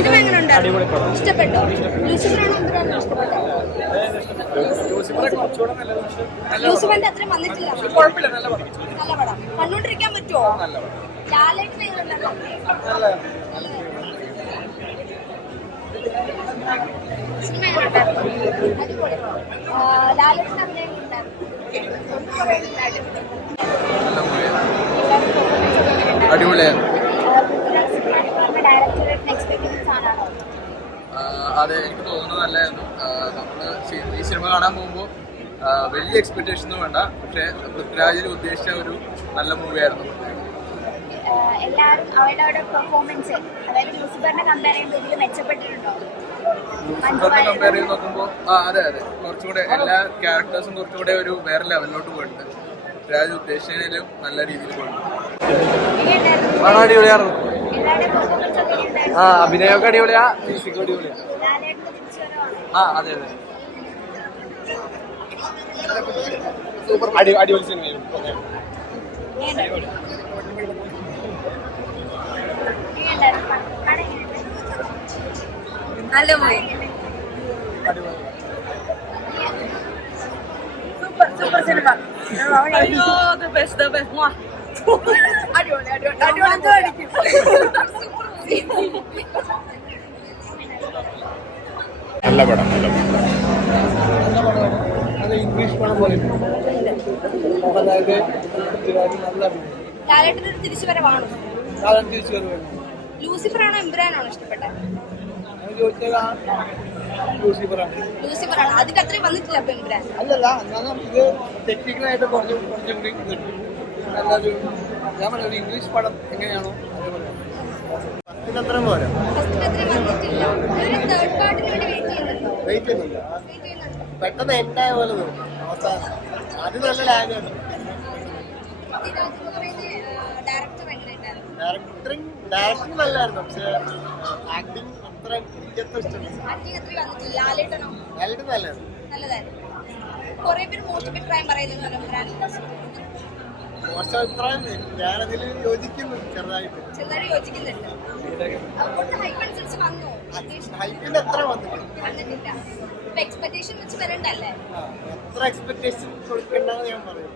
Cinema എങ്ങനെ ഉണ്ടായിരുന്നു? ഇഷ്ടപ്പെട്ടോ? ലൂസിഫറാണോ എമ്പുരാനോ ഇഷ്ടപ്പെട്ടോ? ലൂസിഫറിന്റെ അത്രയും വന്നിട്ടില്ല. നല്ല പടം. കണ്ടോണ്ടിരിക്കാൻ പറ്റുമോ? ലാലേട്ടൻ എങ്ങനെ ഉണ്ടായിരുന്നു? സിനിമ എങ്ങനെ ഉണ്ടായിരുന്നു? അടിപൊളി. ലാലേട്ടൻ അഭിനയം ഉണ്ടായിരുന്നു. അടിപൊളിയാണ്. അതെ, എനിക്ക് തോന്നുന്നത് നല്ലതായിരുന്നു. നമ്മള് ഈ സിനിമ കാണാൻ പോകുമ്പോൾ വലിയ എക്സ്പെക്ടേഷൻ ഒന്നും വേണ്ട, പക്ഷെ പൃഥ്വിരാജിൽ ഉദ്ദേശിച്ച ഒരു നല്ല മൂവിയായിരുന്നു. എല്ലാവരും അവരുടെ പെർഫോമൻസ്, അതായത് ലൂസിഫറിനെ കമ്പയർ ചെയ്യുമ്പോൾ ഇതിൽ മെച്ചപ്പെട്ടിട്ടുണ്ടോ? ലൂസിഫറിനെ കമ്പയർ ചെയ്ത് നോക്കുമ്പോൾ അതെ കുറച്ചുകൂടെ എല്ലാ ക്യാരക്ടേഴ്സും കുറച്ചുകൂടെ ഒരു വേറെ ലെവലിലോട്ട് പോയിട്ടുണ്ട്. പൃഥ്വിരാജ് ഉദ്ദേശിച്ചതിലും നല്ല രീതിയിൽ പോയിട്ടുണ്ട്. അടിപൊളിയായിരുന്നു. അഭിനയമൊക്കെ അടിപൊളിയാ, മ്യൂസിക് അടിപൊളിയാ. അതെ സൂപ്പർ അടിപൊളി സിനിമയും. നല്ല മൂവി. Super cinema. നല്ല പടം. ഇംഗ്ലീഷ് പടം പോലെ ലാലേട്ടനൊരു തിരിച്ചുവരവാണ്. ലൂസിഫറാണോ എമ്പുരാനാണോ ഇഷ്ടപ്പെട്ടത്? ലൂസിഫറാണ്. അതിന്റെ അത്രയും വന്നിട്ടില്ല അപ്പൊ എമ്പുരാൻ. അല്ലല്ല, എന്നാലും ഇത് ടെക്നിക്കലായിട്ട് കുറച്ചും കൂടി നല്ലൊരു, ഞാൻ പറഞ്ഞ ഒരു ഇംഗ്ലീഷ് പടം എങ്ങനെയാണോ അതേപോലെ അത്രയും പോരാ. വെയിറ്റ് ചെയ്യുന്നില്ല, പെട്ടെന്ന് എൻഡായ പോലെ തോന്നും അവസാനം. അത് നല്ല ലാഗാണ്. ഡയറക്ടറിങ് നല്ലായിരുന്നു, പക്ഷെ ആക്ടിങ് അത്ര എനിക്കത്ര ഇഷ്ടപ്പെട്ടു. ലാലേട്ടൻ നല്ലതായിരുന്നു. മോശം അഭിപ്രായം ഞാനതിൽ യോജിക്കുന്നു, ചെറുതായിട്ട്. ഹൈപ്പിന്റെ അത്ര വന്നിട്ടില്ല. എത്ര എക്സ്പെക്ടേഷൻ കൊടുക്കണ്ടെന്ന് ഞാൻ പറയും.